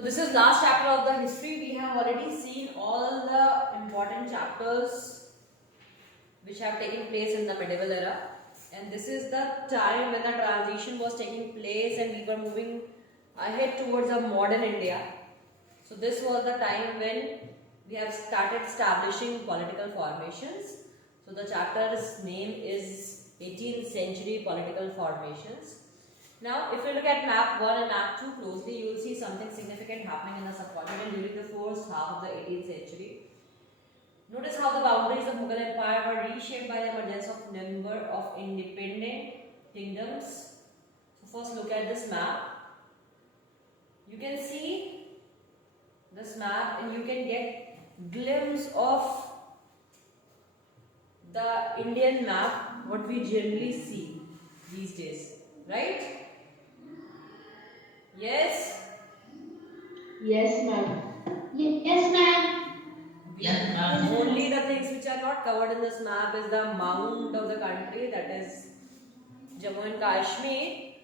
So this is last chapter of the history. We have already seen all the important chapters which have taken place in the medieval era, and this is the time when the transition was taking place and we were moving ahead towards a modern India. So this was the time when we have started establishing political formations. So the chapter's name is 18th century political formations. Now, if you look at map 1 and map 2 closely, you will see something significant happening in the subcontinent during the first half of the 18th century. Notice how the boundaries of Mughal Empire were reshaped by the emergence of number of independent kingdoms. So first look at this map. You can see this map and you can get glimpse of the Indian map, what we generally see these days, right? Yes? Yes, ma'am. Yes, ma'am. Yes, ma'am. Only the things which are not covered in this map is the mound of the country, that is Jammu and Kashmir.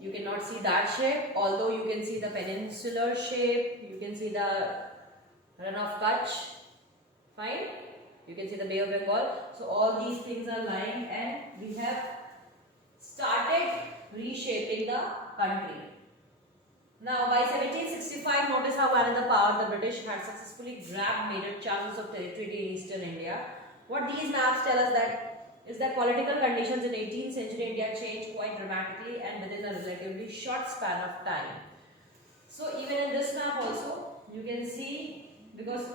You cannot see that shape, although you can see the peninsular shape, you can see the Run of Kutch, fine? You can see the Bay of Bengal. So all these things are lying and we have started reshaping the country. Now by 1765, notice how under the power the British had successfully grabbed major chunks of territory in eastern India. What these maps tell us that is that political conditions in 18th century India changed quite dramatically and within a relatively short span of time. So even in this map also you can see, because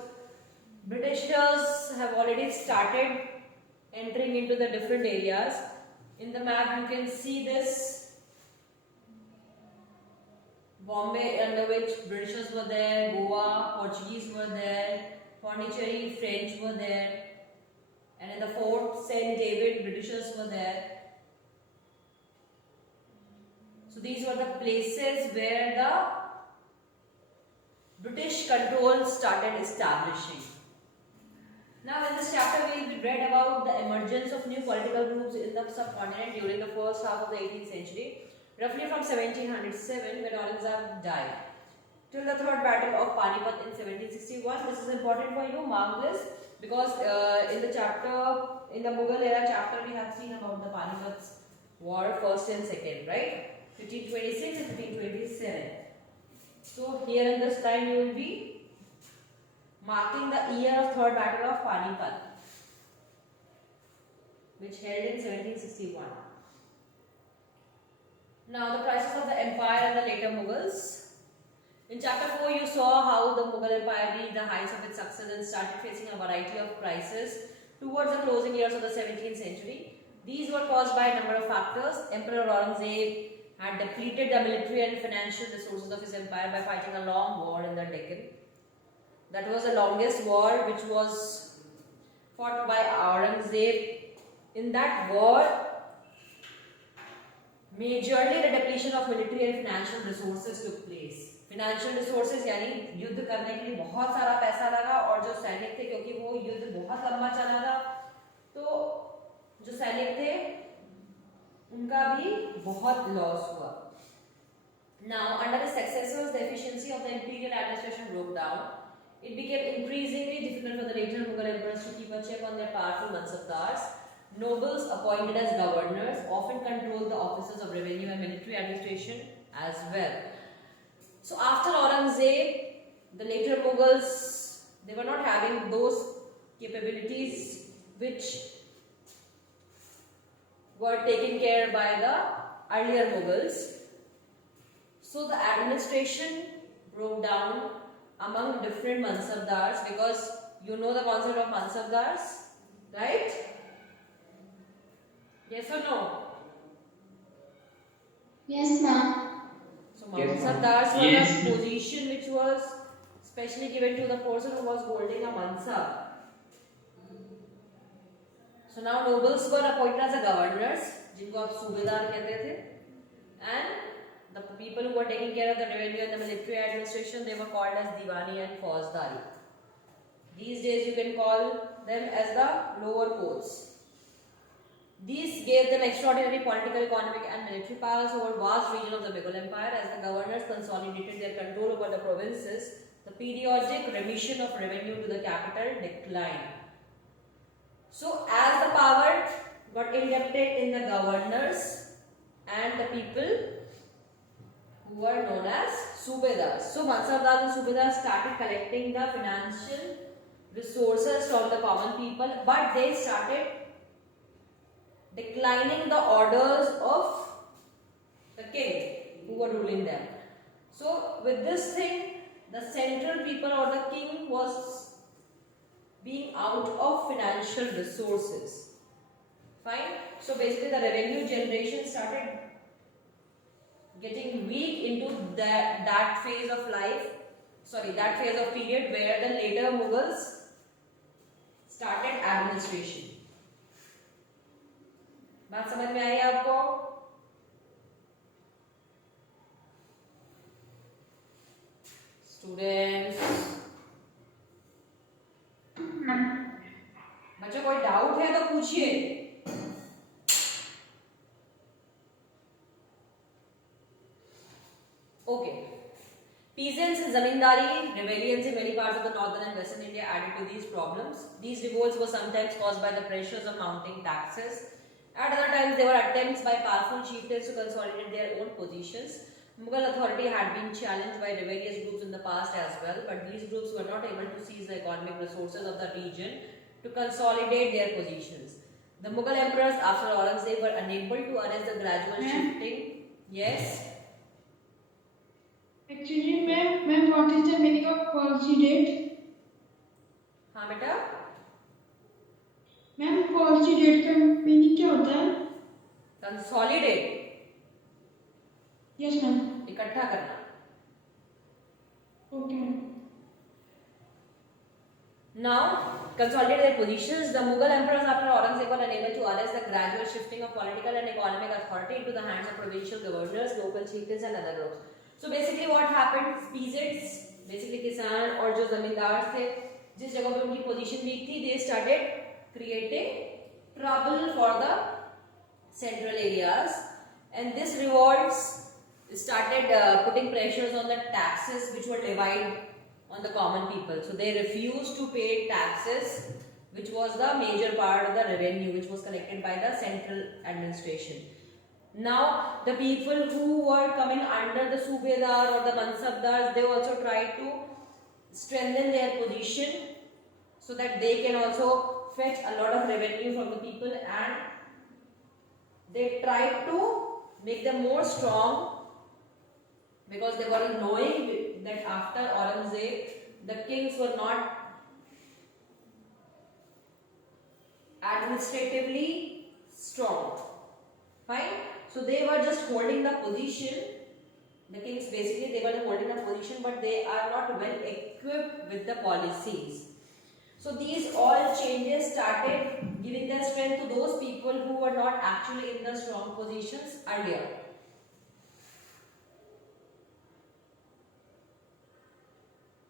Britishers have already started entering into the different areas. In the map you can see this Bombay, under which Britishers were there, Goa, Portuguese were there, Pondicherry, French were there, and in the Fort St. David, Britishers were there. So these were the places where the British control started establishing. Now in this chapter we will read about the emergence of new political groups in the subcontinent during the first half of the 18th century. Roughly from 1707 when Aurangzeb died till the third battle of Panipat in 1761. This is important for you, mark this, because in the chapter, in the Mughal era chapter, we have seen about the Panipat war, first and second, right? 1526 and 1527. So here in this time you will be marking the year of third battle of Panipat, which held in 1761. Now the crisis of the empire and the later Mughals. In chapter 4 you saw how the Mughal empire reached the heights of its success and started facing a variety of crises towards the closing years of the 17th century. These were caused by a number of factors. Emperor Aurangzeb had depleted the military and financial resources of his empire by fighting a long war in the Deccan. That was the longest war which was fought by Aurangzeb. In that war, majorly the depletion of military and financial resources took place. Financial resources यानी युद्ध करने के लिए बहुत सारा पैसा लगा, और जो सैनिक थे, क्योंकि वो युद्ध बहुत लंबा चला था, तो जो सैनिक थे उनका भी बहुत लॉस हुआ. Now under the successors, the efficiency of the imperial administration broke down. It became increasingly difficult for the later Mughal emperors to keep a check on their powerful mansabdars. Nobles appointed as governors often controlled the offices of revenue and military administration as well. So after Aurangzeb, the later Mughals, they were not having those capabilities which were taken care by the earlier Mughals. So the administration broke down among different mansabdars, because you know the concept of mansabdars, right? Yes or no? Yes, ma'am. So Yes, ma'am. mansabdars were Yes. the position which was specially given to the person who was holding a mansab. So now nobles were appointed as the governors, जिनको आप सूबेदार कहते थे, and the people who were taking care of the revenue and the military administration, they were called as Diwani and Fauzdari. These days you can call them as the lower courts. These gave them extraordinary political, economic, and military powers over vast region of the Mughal Empire. As the governors consolidated their control over the provinces, the periodic remission of revenue to the capital declined. So, as the power got indebted in the governors and the people who were known as Subedars. So, Mansabdars and Subedars started collecting the financial resources from the common people, but they started declining the orders of the king who were ruling them. So, with this thing, the central people or the king was being out of financial resources. Fine. So, basically, the revenue generation started getting weak into that phase of life. Sorry, that phase of period where the later Mughals started administration. बात समझ में आई आपको? Students, बच्चों कोई doubt है तो पूछिए. Okay. Peasants and zamindari rebellions in many parts of the northern and western India added to these problems. These revolts were sometimes caused by the pressures of mounting taxes. At other times, there were attempts by powerful chieftains to consolidate their own positions. Mughal authority had been challenged by rebellious groups in the past as well, but these groups were not able to seize the economic resources of the region to consolidate their positions. The Mughal emperors after Aurangzeb were unable to arrest the gradual shifting. Yes. Actually, ma'am, what is the meaning of policy date? हाँ बेटा. Ma'am policy date का meaning क्या होता है? Consolidate. Yes ma'am. इकट्ठा करना. Okay. Now, consolidate their positions. The Mughal emperors after Aurangzeb were unable to arrest the gradual shifting of political and economic authority into the hands of provincial governors, local chieftains and other groups. So basically what happened, peasants, basically किसान और जो जमींदार थे, जिस जगह पे उनकी position week थी, they started creating trouble for the central areas, and this revolts started putting pressures on the taxes which were levied on the common people. So they refused to pay taxes, which was the major part of the revenue which was collected by the central administration. Now the people who were coming under the Subedar or the Mansabdars, they also tried to strengthen their position so that they can also fetch a lot of revenue from the people, and they tried to make them more strong because they were knowing that after Aurangzeb the kings were not administratively strong. Fine. So they were just holding the position. The kings basically they were holding the position, but they are not well equipped with the policies. So these all changes started giving their strength to those people who were not actually in the strong positions earlier.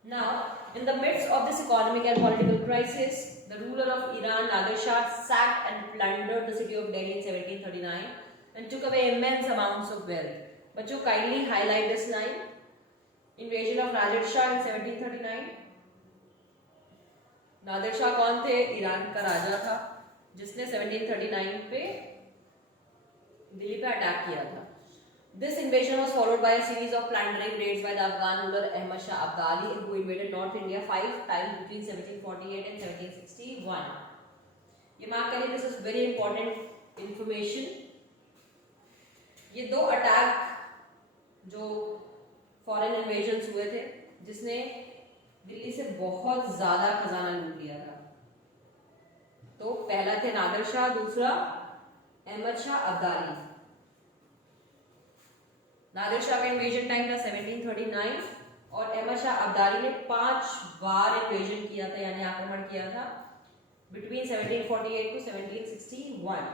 Now, in the midst of this economic and political crisis, the ruler of Iran, Nadir Shah, sacked and plundered the city of Delhi in 1739 and took away immense amounts of wealth. But you kindly highlight this line. Invasion of Nadir Shah in 1739. Nadir Shah कौन थे? Iran का राजा था जिसने 1739 पे दिल्ली पे attack किया था. This invasion was followed by a series of plundering raids by the Afghan ruler Ahmad Shah Abdali, who invaded North India 5 times between 1748 and 1761. ये मार्क करें, this is very important information. ये दो attack जो foreign invasions हुए थे जिसने दिल्ली से बहुत ज्यादा खजाना लूट लिया था. तो पहला थे नादिर शाह, दूसरा अहमद शाह अब्दाली. नादिर शाह का इन्वेजन टाइम था 1739 और अहमद शाह अब्दाली ने 5 बार इन्वेजन किया था, यानी आक्रमण किया था between 1748 to 1761.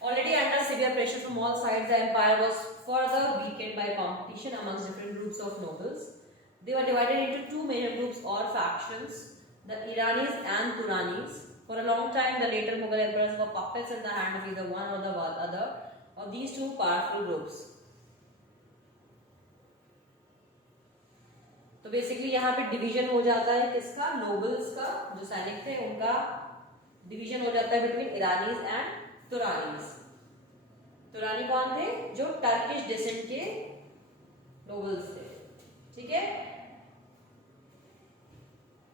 Already under severe pressure from all sides, the empire was further weakened by competition amongst different groups of nobles. They were divided into two major groups or factions, the Iranis and Turanis. For a long time, the later Mughal emperors were puppets in the hand of either one or the other of these two powerful groups. तो basically यहाँ पे division हो जाता है किसका, nobles का, जो सैनिक थे उनका डिवीजन हो जाता है बिटवीन ईरानीज एंड तुरानीज। तुरानी कौन थे, जो टर्किश डिसेंट के नोबल्स थे, ठीक है।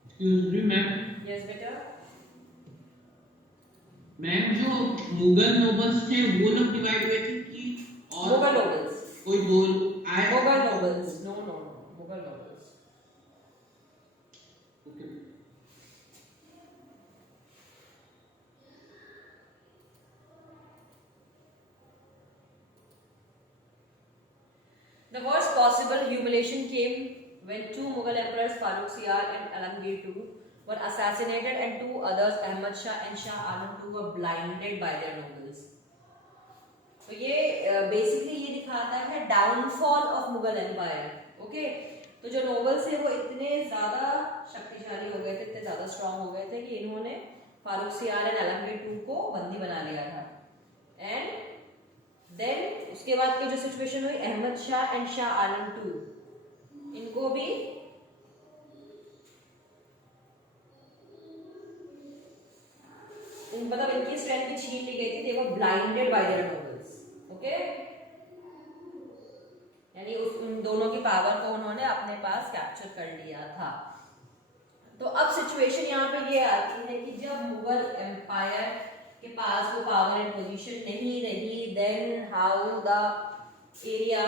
Excuse me ma'am. यस बेटा। मैम जो मुगल नोबल्स थे वो लोग डिवाइड हुए थे कि और मुगल नोबल्स, कोई बोल आए? Mughal nobles, no no no, Mughal nobles. Okay. The worst possible humiliation came when two Mughal emperors Farrukhsiyar and Alamgir II were assassinated and two others Ahmad Shah and Shah Alam II were blinded by their nobles. तो ये basically ये दिखाता है downfall of Mughal empire. Okay, तो जो nobles थे वो इतने ज्यादा शक्तिशाली हो गए थे, इतने ज्यादा स्ट्रांग हो गए थे कि इन्होंने फारुखसियार एंड आलमगीर II को बंदी बना लिया था। एंड देन उसके बाद की जो सिचुएशन हुई, अहमद शाह एंड शाह आलम II, इनको भी मतलब इनकी स्ट्रेंथ भी छीन ली गई थी। They were blinded by their nobles. Okay, यानी उन दोनों की पावर को उन्होंने अपने पास कैप्चर कर लिया था। तो अब सिचुएशन यहाँ पे ये आती है कि जब मुगल एम्पायर के पास वो पावर एंड पोजीशन नहीं रही, then how the area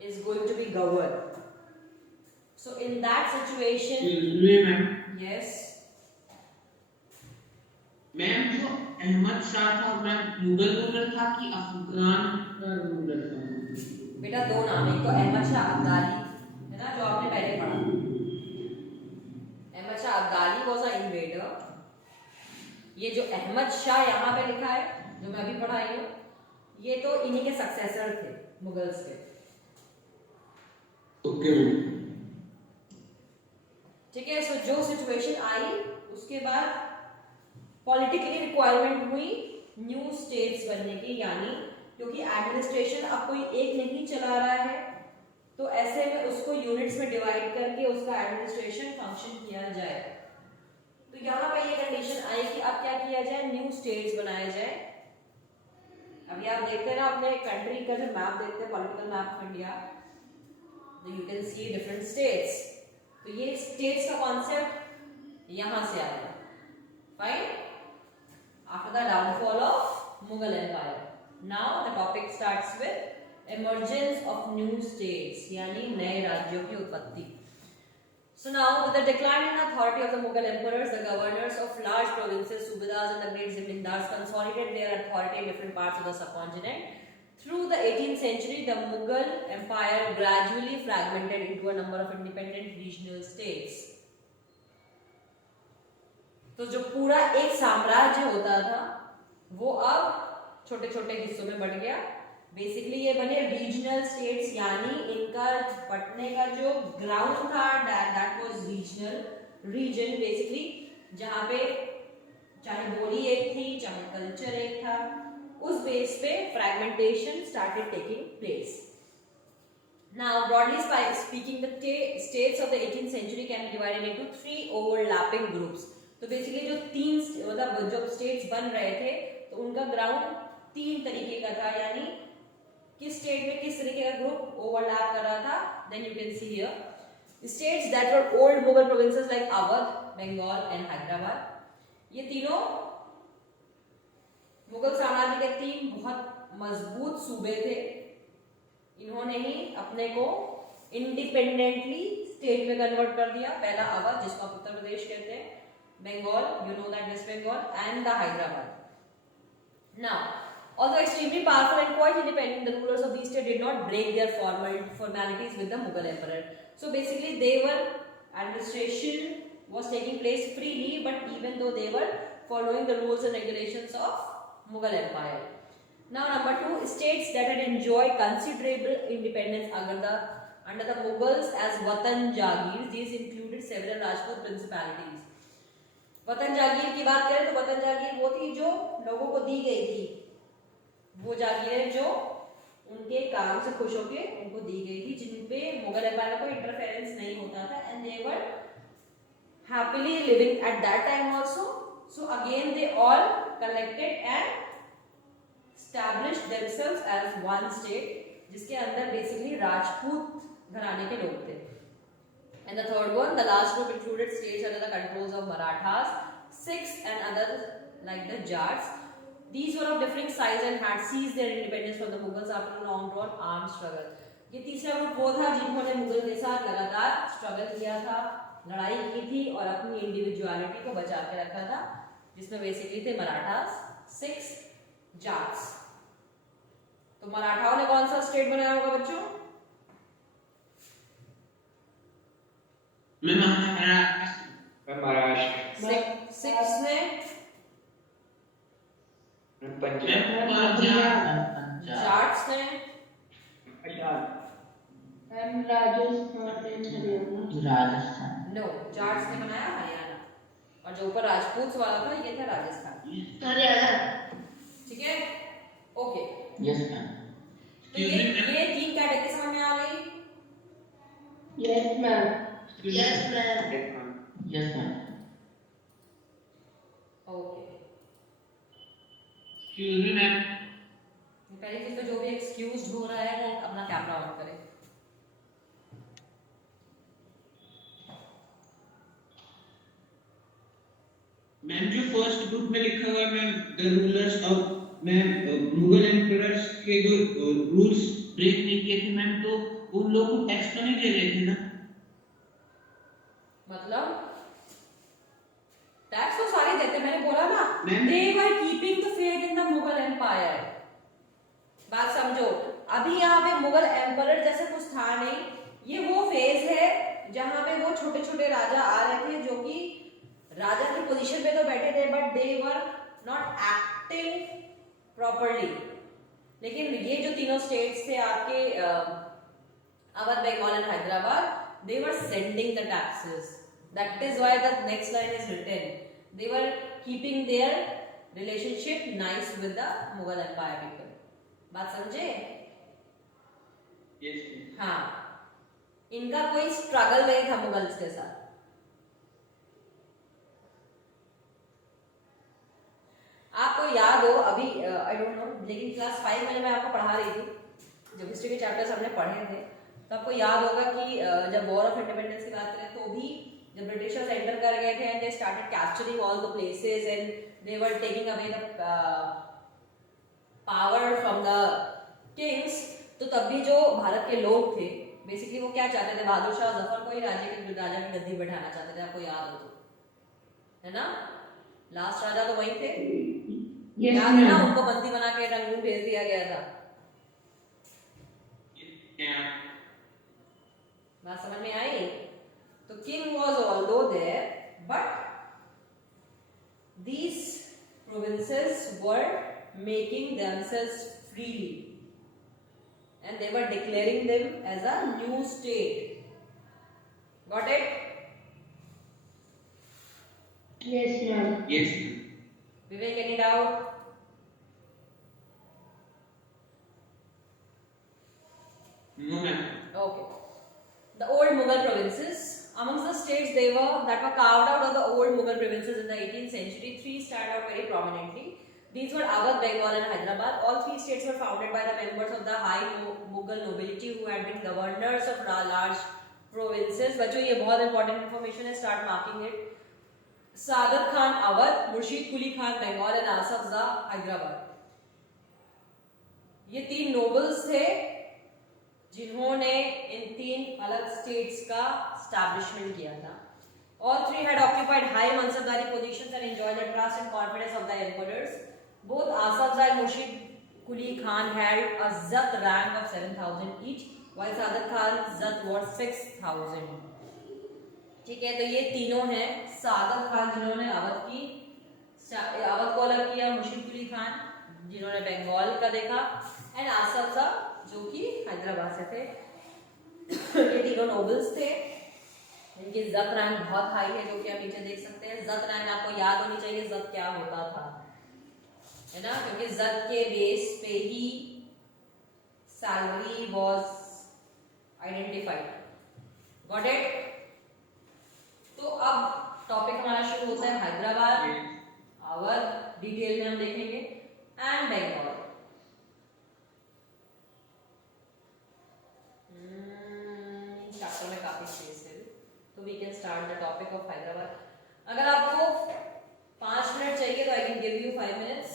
is going to be governed. So in that situation, yes, ma'am जो अहमद शाह था मैम मुगल रूलर था कि अफगान का रूलर था? बेटा दो नाम, एक तो अहमद शाह अब्दाली है ना, जो आपने पहले पढ़ा। Ahmad Shah Abdali was a invader. ये जो अहमद शाह यहाँ पे लिखा है, जो मैं अभी पढ़ाई हूँ, ये तो इन्हीं के सक्सेसर थे मुगल्स के। ओके ठीक है। सो जो सिचुएशन आई उसके बाद पॉलिटिकली रिक्वायरमेंट हुई न्यू स्टेट्स बनने की, यानी क्योंकि एडमिनिस्ट्रेशन अब कोई एक नहीं चला रहा है, तो ऐसे में उसको यूनिट्स में डिवाइड करके उसका एडमिनिस्ट्रेशन फंक्शन किया जाए। तो यहाँ पे ये कंडीशन आई कि अब क्या किया जाए, न्यू स्टेट्स बनाए जाए। अभी आप देखते हैं ना अपने कंट्री का जो मैप देखते हैं, पॉलिटिकल मैप ऑफ इंडिया, तो you can see different states. तो ये स्टेट्स का कॉन्सेप्ट यहां से आया। Fine, after the downfall of Mughal empire, now the topic starts with emergence of new states, यानी नए राज्यों की उत्पत्ति। So now, with the decline in authority of the Mughal emperors, the governors of large provinces, Subedas and the great Zamindars consolidated their authority in different parts of the subcontinent. Through the 18th century, the Mughal Empire gradually fragmented into a number of independent regional states. तो जो पूरा एक साम्राज्य होता था वो अब छोटे छोटे हिस्सों में बढ़ गया। बेसिकली ये बने रीजनल स्टेट्स, यानी इनका बटने का जो ग्राउंड था that was regional region, basically जहाँ पे चाहे बोली एक थी, चाहे कल्चर एक था, उस बेस पे fragmentation started taking place. Now broadly speaking the states of the 18th century can be divided into 3 overlapping groups. तो बेसिकली जो तीन मतलब जो स्टेट्स बन रहे थे तो उनका ग्राउंड 3 तरीके का था, यानी किस स्टेट में किस तरीके का ग्रुप ओवरलैप कर रहा था। Then you can see here states that were old Mughal provinces like Awadh, Bengal and Hyderabad. ये तीनों मुगल साम्राज्य के 3 बहुत मजबूत सूबे थे। इन्होंने ही अपने को इंडिपेंडेंटली स्टेट में कन्वर्ट कर दिया। पहला अवध, जिसको आप उत्तर प्रदेश कहते हैं, Bengal, you know that West Bengal, and the Hyderabad. Now although extremely powerful and quite independent, the rulers of these states did not break their formalities with the Mughal emperor. So basically they were, administration was taking place freely, but even though they were following the rules and regulations of Mughal empire. Now number 2, states that had enjoyed considerable independence under the under the Mughals as Watan Jagirs. These included several Rajput principalities. वतन जागीर की बात करें तो वतन जागीर वो थी जो लोगों को दी गई थी, वो जागीरें जो उनके काम से खुश होके उनको दी गई थी, जिन पे मुगल एम्पायर को इंटरफेरेंस नहीं होता था, and they were happily living at that time also. So again they all collected and established themselves as one state, जिसके अंदर बेसिकली राजपूत घराने के लोग थे. And the third one, the last group included states under the controls of Marathas, Sikhs and others like the Jats. These were of differing size and had seized their independence from the Mughals after a long drawn armed struggle. ये तीसरा group वो था जिन्होंने मुगल के साथ लगातार struggle किया था, लड़ाई की थी और अपनी इंडिविजुअलिटी को बचा के रखा था, जिसमें बेसिकली थे मराठास, सिख्स, जाट्स. तो मराठाओं ने कौन सा स्टेट बनाया होगा बच्चों? मैं महाराष्ट्र. सिक्स ने पंजाब. जाट्स ने राजस्थान. नो, जाट्स ने बनाया हरियाणा, और जो ऊपर राजपूत वाला था ये था राजस्थान. हरियाणा. ठीक है, ओके. Yes ma'am. तो ये तीन कैटेगरी समझ में आ गई. Yes, ma'am. Yes, ma'am. Yes, ma'am. Okay. Excuse me ma'am. पहली चीज तो जो भी एक्सक्यूज हो रहा है वो अपना कैमरा ऑन करे. मैम जो फर्स्ट ग्रुप में लिखा हुआ है ma'am, the rulers of ma'am Mughal emperors के जो रूल्स ब्रेक नहीं किए थे मैम, तो उन लोगों को टैक्स तो नहीं दे रहे थे ना? मतलब टैक्स तो सारे देते, मैंने बोला ना, ma'am they were keeping the faith in the Mughal empire. बात समझो, अभी यहाँ पे मुगल एम्परर जैसे कुछ था नहीं, ये वो फेज है जहाँ पे वो छोटे छोटे राजा आ रहे थे जो कि राजा की पोजीशन पे तो बैठे थे, but they were not acting properly. लेकिन ये जो तीनों स्टेट्स थे आपके Awadh, Bengal and Hyderabad, they were sending the taxes. That is why the next line is written. They were keeping their relationship nice with the Mughal Empire people. बात समझे? Yes. हाँ, इनका कोई स्ट्रगल नहीं था मुगल्स के साथ. आपको याद हो अभी, आई डोंट नो, लेकिन क्लास 5 में मैं आपको पढ़ा रही थी, जब हिस्ट्री के चैप्टर्स हमने पढ़े थे, तो आपको याद होगा कि जब वॉर ऑफ इंडिपेंडेंस की बात करें तो भी जब ब्रिटिशर्स एंटर कर गए थे and they started capturing all the places and they were taking away the power from the Kings, तो तब भी जो भारत के लोग थे बेसिकली वो क्या चाहते थे? बहादुर शाह जफर को ही राजा की गद्दी बैठाना चाहते थे. आपको याद हो तो, है ना? लास्ट राजा तो वही थे. Yes, याद है ना, ma'am. उनको बंदी बना के रंगून भेज दिया गया था. बात समझ में आई? तो king was although there, but these provinces were making themselves freely and they were declaring them as a new state. Got it? Yes, ma'am. Yes. Vivek, any doubt? No ma'am. Okay. The old Mughal provinces. Amongst the states they were that were carved out of the old Mughal provinces in the 18th century, three stand out very prominently. These were Awadh, Bengal and Hyderabad. All three states were founded by the members of the high Mughal nobility who had been governors of large provinces. बच्चों ये बहुत important information है, start marking it. Saadat Khan Awadh, Murshid Quli Khan Bengal and Asaf Jah Hyderabad. ये तीन nobles थे जिन्होंने इन तीन अलग स्टेट्स का एस्टैब्लिशमेंट किया था. All three had occupied high mansabdari positions and enjoyed the trust and confidence of the emperors. Both Asaf Jah and Murshid Quli Khan held a Zat rank of 7,000 each, while Saadat Khan's Zat was 6,000. ठीक है, तो ये तीनों हैं. सादत खान जिन्होंने अवध को अलग किया, मुर्शिद कुली खान जिन्होंने बंगाल का देखा, एंड आसफ शाह जो कि हैदराबाद से थे. ये तीनों नोबल्स थे, इनकी जत रैंक बहुत हाई है, जो कि आप नीचे देख सकते हैं। जत रैंक आपको याद होनी चाहिए, जत क्या होता था, है ना, क्योंकि जत के बेस पे ही salary was identified. Got it? तो अब टॉपिक हमारा शुरू होता है हैदराबाद, अवध डिटेल में हम देखेंगे, एंड बंगाल। चैप्टर में काफी स्पेस है, तो we can start the topic of Hyderabad. अगर आपको 5 मिनट चाहिए तो I can give you 5 minutes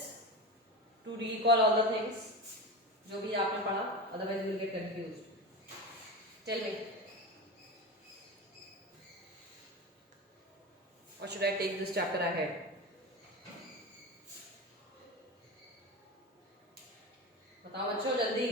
to recall all the things जो भी आपने पढ़ा, otherwise you will get confused. Tell me, or should I take this chapter ahead? बताओ बच्चों जल्दी।